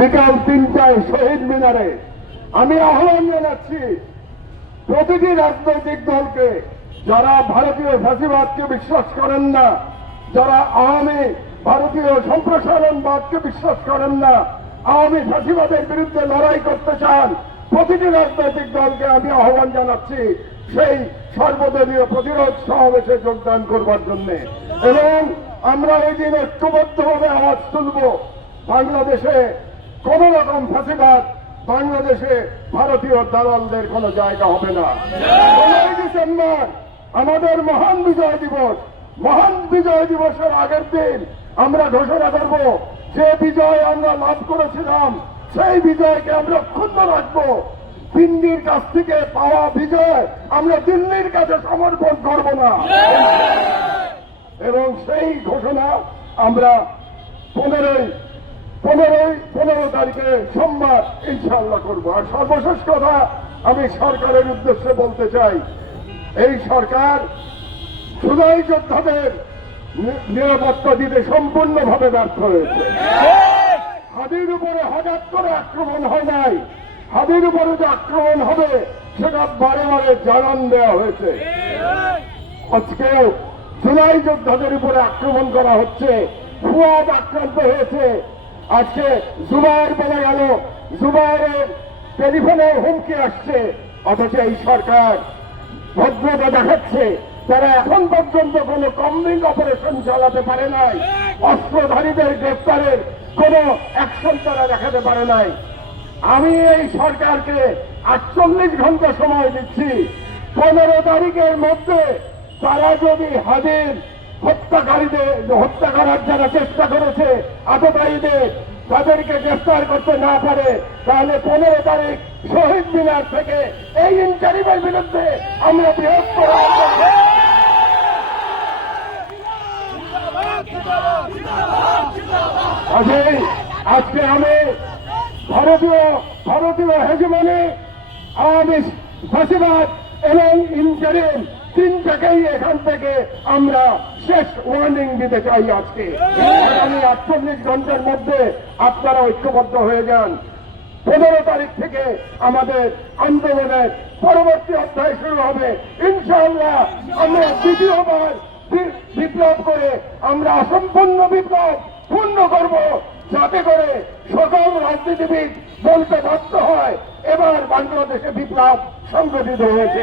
বিকাল তিনটায় শহীদ মিনারে আমি আহ্বান জানাচ্ছি প্রতিটি রাজনৈতিক দলকে, যারা ভারতীয় ফাঁসিবাদকে বিশ্বাস করেন না, যারা আওয়ামী ভারতীয় সম্প্রসারণবাদকে বিশ্বাস করেন না, আওয়ামী ফাঁসিবাদের বিরুদ্ধে লড়াই করতে চান, প্রতিটি রাজনৈতিক দলকে আমি আহ্বান জানাচ্ছি সেই সর্বদলীয় প্রতিরোধ সমাবেশে যোগদান করবার জন্য। এবং আমরা ওই দিন ঐক্যবদ্ধভাবে আওয়াজ তুলব। বাংলাদেশে কোন রকম ফাঁসিবাদ বাংলাদেশে ভারতীয় দালালদের কোনো জায়গা হবে না। পনেরোই ডিসেম্বর আমাদের মহান বিজয় দিবস। মহান বিজয় দিবসের আগের দিন আমরা ঘোষণা করব, যে বিজয় আমরা লাভ করেছিলাম, সেই বিজয়কে আমরা ক্ষুণ্ণ রাখব। দিল্লির কাছ থেকে পাওয়া বিজয় আমরা দিল্লির কাছে সমর্পণ করব না। এবং সেই ঘোষণা আমরা পনেরোই পনেরোই পনেরো তারিখে সোমবার ইনশাল্লাহ করব। আর সর্বশেষ কথা আমি সরকারের উদ্দেশ্যে বলতে চাই, এই সরকার সুদাই যোদ্ধাদের নিরাপত্তা দিতে সম্পূর্ণভাবে ব্যর্থ হয়েছে। হাদির উপরে হঠাৎ করে আক্রমণ হয় নাই। হাদির উপরে যে আক্রমণ হবে, সেটা বারে বারে জানান দেওয়া হয়েছে। আজকেও জুলাই যোদ্ধাদের উপরে আক্রমণ করা হচ্ছে, ফুয়াদ আক্রান্ত হয়েছে। আজকে জুবাইর বলে গেল জুবাইরের টেলিফোনে হুমকি আসছে। অথচ এই সরকার ভদ্রতা দেখাচ্ছে। তারা এখন পর্যন্ত কোনো কম্বিং অপারেশন চালাতে পারে নাই। অস্ত্রধারীদের গ্রেপ্তারের কোনো অ্যাকশন তারা দেখাতে পারে নাই। আমি এই সরকারকে আটচল্লিশ ঘণ্টা সময় দিচ্ছি। পনেরো তারিখের মধ্যে তারা যদি হাজির হত্যাকারীদের হত্যা করার যারা চেষ্টা করেছে আততায়ীদের তাদেরকে গ্রেফতার করতে না পারে, তাহলে পনেরো তারিখ শহীদ মিনার থেকে এই ইন্টারিমের বিরুদ্ধে আমরা বৃহত্তর আজকে আমি ভারতীয় ভারতীয় হেজমনি আওয়ামী ফাঁসিবাদ এবং ইন্টারিম তিনটাকেই এখান থেকে আমরা শেষ ওয়ার্নিং দিতে চাই আজকে। আগামী আটচল্লিশ ঘণ্টার মধ্যে আপনারা ঐক্যবদ্ধ হয়ে যান। পনেরো তারিখ থেকে আমাদের আন্দোলনের পরবর্তী অধ্যায় শুরু হবে। ইনশাআল্লাহ আমরা দ্বিতীয়বার বিপ্লব করে আমরা অসম্পূর্ণ বিপ্লব পূর্ণ করব যাতে করে সকল রাজনীতিবিদ বলতে বাধ্য হয়। এবার বাংলাদেশে বিপ্লব সংগঠিত হয়েছে।